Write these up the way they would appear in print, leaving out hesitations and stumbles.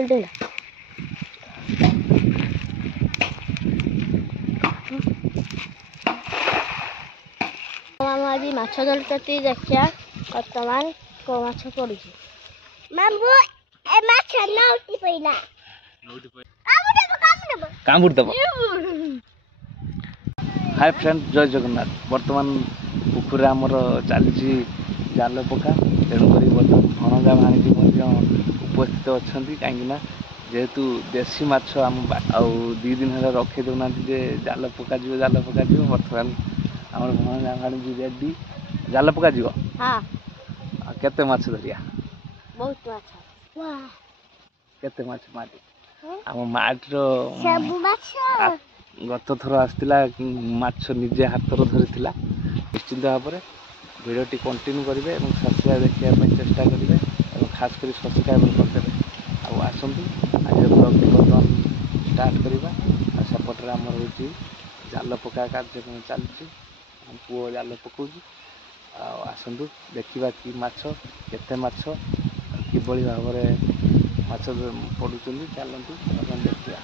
आज माछ धरती देखिया बर्तमान को माछ पड़ुछ मामू ए माछ नौटी पइला कामुड़ दब। हाय फ्रेंड, जय जगन्नाथ। बर्तमान पुकुर आमर चली जाल पका तेणुक बर्तमान भणजा भाणी उपस्थित अच्छा कहीं जेहेतु देसी माछ आम आउ 2 दिन है रखे दौना जाल पका बर्तमान आम भणजा भाणी रेडी जाल पका हाँ केते माछ धरिया बहुत माछ वाह केते माछ माटी आम माटीर सब माछ गत थर आसला माछ निजे हाथर धरी निश्चिंत भाव में भिडटी कंटिन्यू करेंगे और सब्सक्राइब देखा चेष्टा करेंगे और खास कर सब्सक्राइब करदे आसतु आज ब्लॉग बर्तमान स्टार्ट करवा सेपटे आमर हो जाल पका कार्यक्रम चलती पुओ जाल पकाऊँ आसतु देखा कि माछ केते माछ किभली भाव में माछ पड़ुं चलतु देखा।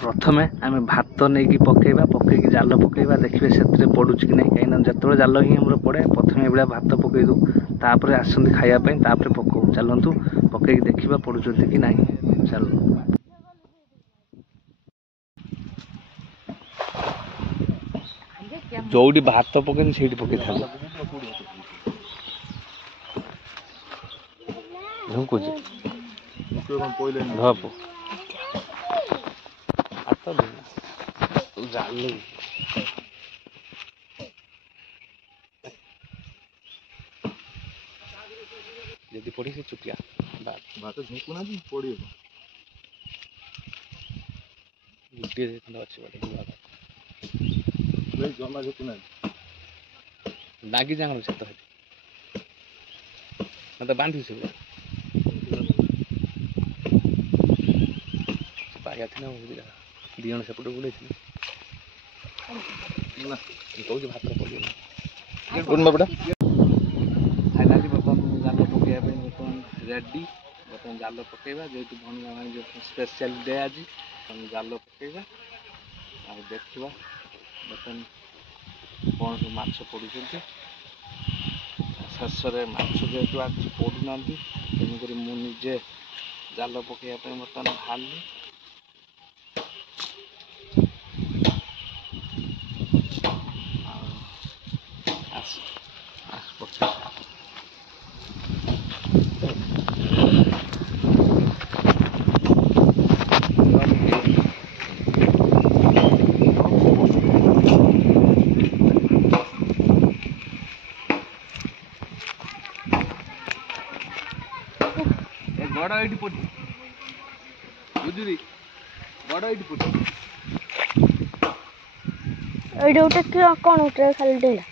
प्रथमे आम भात नहीं पकेबा पकईकी जाल पकेबा देखिए से पड़ुच कि नहीं कहीं जो जाल ही आम पड़े प्रथम ये भात पकई दू तापर आसती खायापी तापर पकाऊ चलतु पकईकी देखा पड़ुं कि ना चल जोटी भात पकई से पकई था झुकुच जाल जदि पड़ी से चुटिया भात झुंकुना पड़े गोटे अच्छे जमा झुकुना लागी जाऊँ से मत बांधी से पाया थी ना दिजन सेपटे बुड़े कौन भात पड़े फाइनाली बर्तमान जाल पकड़ा बर्तमान रेडी बर्तमान जाल पकड़ा जेहतु भणजा भाई स्पेशल डे आज जाल पकड़ा देखा बर्तमान कौन सब माछ पड़ुं शेष में माछ जेहतु आज पड़ूना तेणुक मुझे जाल पकड़ा बर्तमान बाहरी बड़ ये पड़ी बुझुरी बड़ ये पड़ी गोटे कौन उठे खाली डेला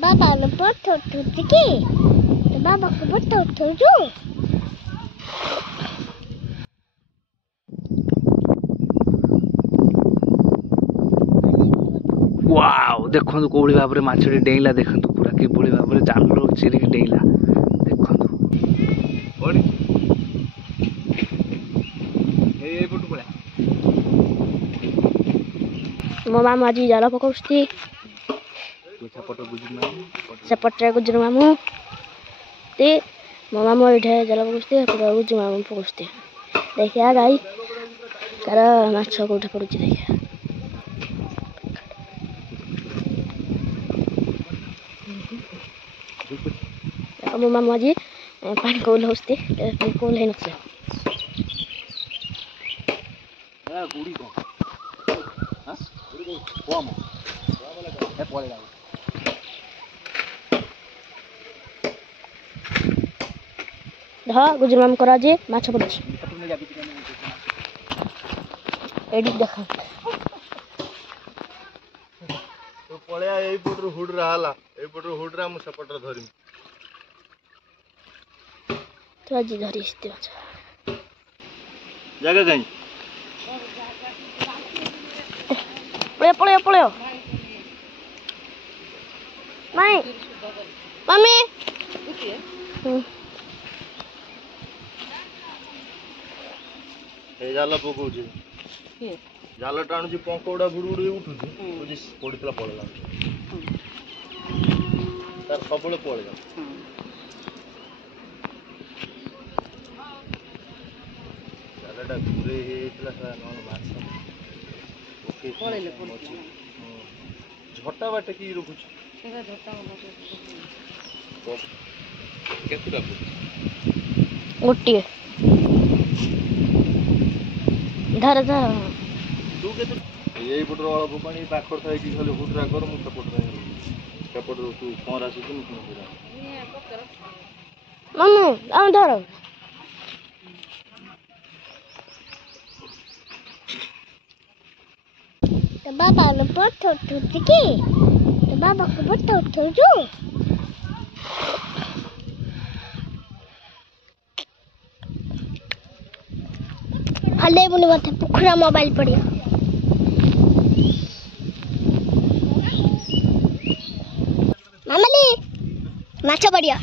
बाबा ने पत्थर टूट के बाबा को पत्थर जो वाओ देखो कौली भाव में माछटी डेला देखो पूरा कि भाव में जाल चिरिक डेला देखो मो मामू आज जाल पकाउछती सेपटे गुजर मामू ते मो मामू ये जाल पकाउछती गुजर मामू पकाउछती देखिया गाई तार माछ कोठे पड़ुछ देखिया मो मामू आज पानी कौल होते कौल है नथला गुजर मामू करा जे माछ पड़ुछ एडिट देखा तो पळया एई पटरो हुड रहला एई पटरो हुड रा मु सपटर धरिम तो आज धरी आसते माछ जगह कहीं पळ्यो पळ्यो पळ्यो माई मम्मी ए जाल पकाउछु जाल टाणुची पंख गुड़ा बुड़ बुड़ उठुछु बुझी पड़ीला पड़ेगा तार सब पड़ेगा जालटा घूरे झटा बाटे कि रखुछु गोटे धर धर तू के यही पटर अल्प पानी पाखर थाई कि खाली हुटरा कर मु सेपट तू पहरा सुन मम्मी आम धर तो बाबा ने फोटो उठौती की तो बाबा को फोटो उठौछु हल्ले मुने माथे पुखरा मोबाइल पड़िया मामली माछ पड़िया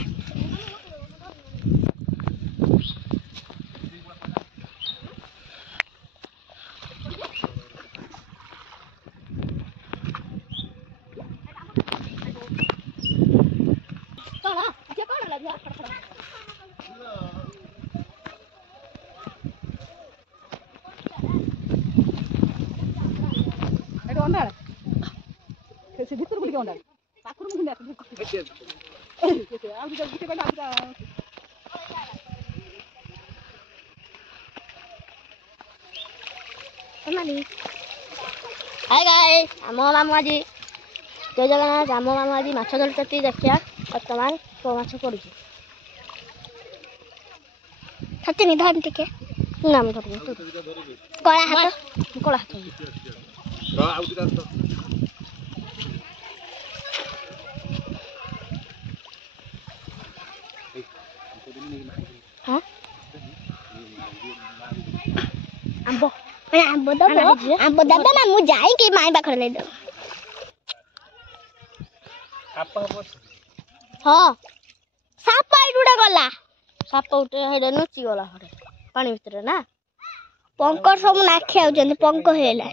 हाय गाइस आम मामू आज जय जगन्नाथ आम मामू आज माछ धरती देखिया बर्तमान को माछ पड़ी धरती धर टिके नाम धर कला हाथ हाँ आंबो आंबो दबो ना मु जाई के माई पाखर ले दो हाँ साप उड़ा गला साप उठे हेडे नुची गला हरे पानी भीतर ना पंकर सब नाखी आउछन पंक हेला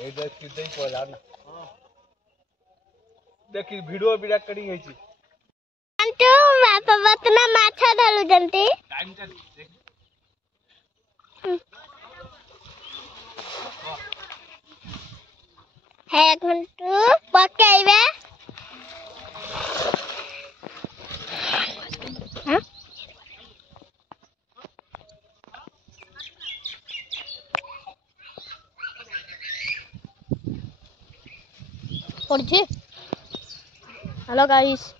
ए देख कि देई पला देखि वीडियो बिड़ा करी हेची अंटू बापा बतना माछा धरु जंती टाइम ता देख है घंटू पकाइबे हां पड़छे हेलो गाइस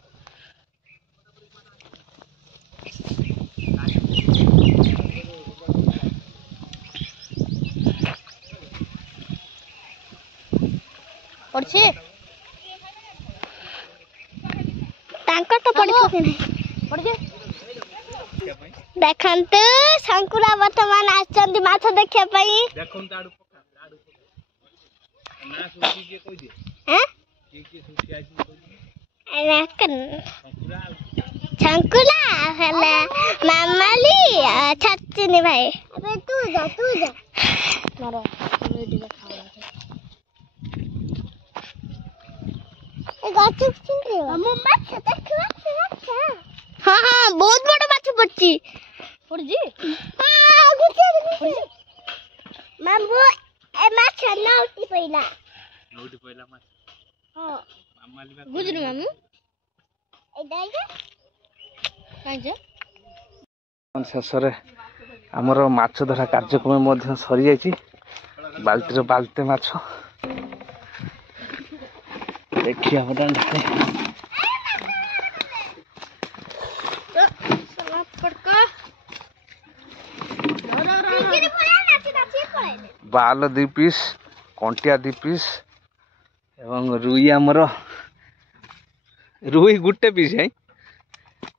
पड़छे तांकर तो पड़छे पड़छे देखंतु शंकुरा वर्तमान आछंती माछ देखिया पई देखन ताडू पका ना सुची के कोइ दे हैं की सुची आइ कोइ दे अनकन शंकुरा हला मामाली छत्तीनी भाई अबे तू जा मारो रेडी का खावा गाछ सुन रे हम माछ देखवा हां हां बहुत बड़ा माछ पड़ची पड़जी हां गुचे मामू ए माछ नौटी पहिला माछ हां मामाली गुजरू मामू ए दाइगा काजे शेषरे आमर माछ धरा कार्यक्रम सरी जाइए बाल्टी बाल्टे माछ देखिए बाल 2 पीस कंटिया 2 पीस एवं रुई आमर रुई गुटे पीस है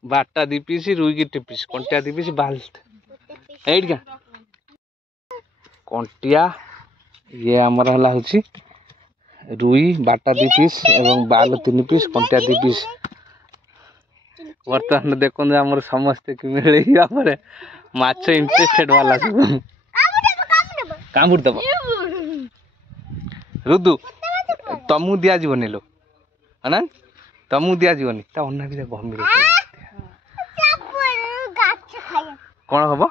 बाटा दी पीस रुई गिटे पीस कंटिया दी पीस बाल एट क्या कंटिया ये आमर हला होची रुई बाटा दी पीस एवं बाल 3 पीस कंटिया दी पीस वर्तमान देखो आमर समस्ते कि मिले माछ इंटरेस्टेड वाला सब कामुड़ दब रुदु तमु दिया जीवनी लो है तमु दिया जीवनी ता अन्ना भी गंभीर कौन हम